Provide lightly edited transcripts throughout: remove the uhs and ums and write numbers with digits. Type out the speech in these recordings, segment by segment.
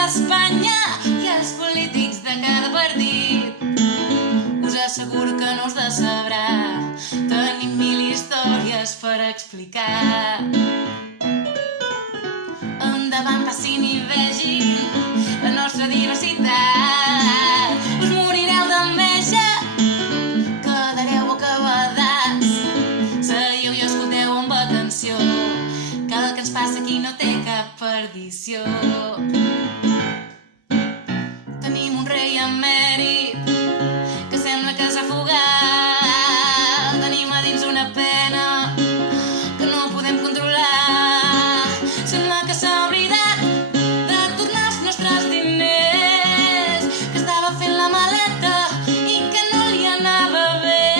d'Espanya i els polítics de cada partit. Us asseguro que no us decebrà, tenim mil històries per explicar. Endavant, passin i vegin la nostra diversitat. Us morireu d'enveja, quedareu bocabadats. Seieu i escolteu amb atenció, que el que ens passa aquí no té cap perdició. Tenim un rei emèrit que sembla que s'ha fugat. Tenim a dins una pena que no podem controlar. Sembla que s'ha oblidat de tornar els nostres diners, que estava fent la maleta i que no li anava bé.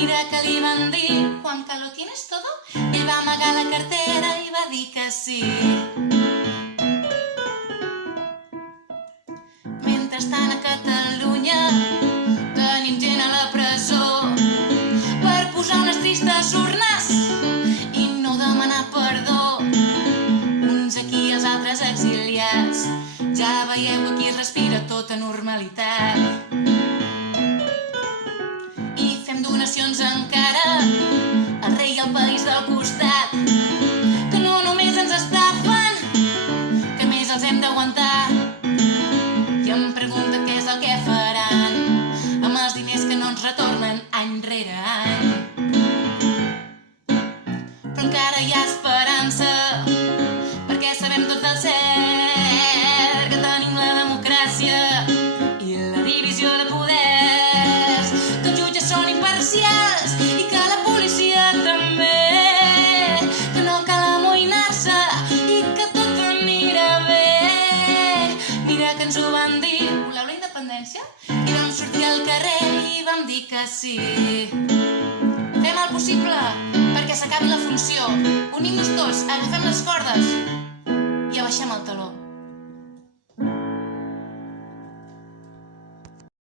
Mira que li van dir: Juan, que lo tienes todo? Ell va amagar la cartera i va dir que sí. Mentrestant a Catalunya tenim gent a la presó per posar unes tristes urnes i no demanar perdó. Uns aquí i els altres exiliats. Ja veieu que aquí es respira tota normalitat. I fem donacions encara al rei i al país del costat, que no només ens estafen, que més els hem d'aguantar. I em pregunta què és el que faran amb els diners que no ens retornen any rere any. Però encara hi ha esperança, perquè sabem tot del cert que tenim la democràcia i la divisió de poders, que els jutges són imparcials i que la policia també, que no cal amoïnar-se i que tot anirà bé. Mira que ens ho van dir: voleu la independència? I vam sortir al carrer i vam dir que sí. Fem el possible perquè s'acabi la funció. Unim-nos tots, agafem les cordes i abaixem el taló.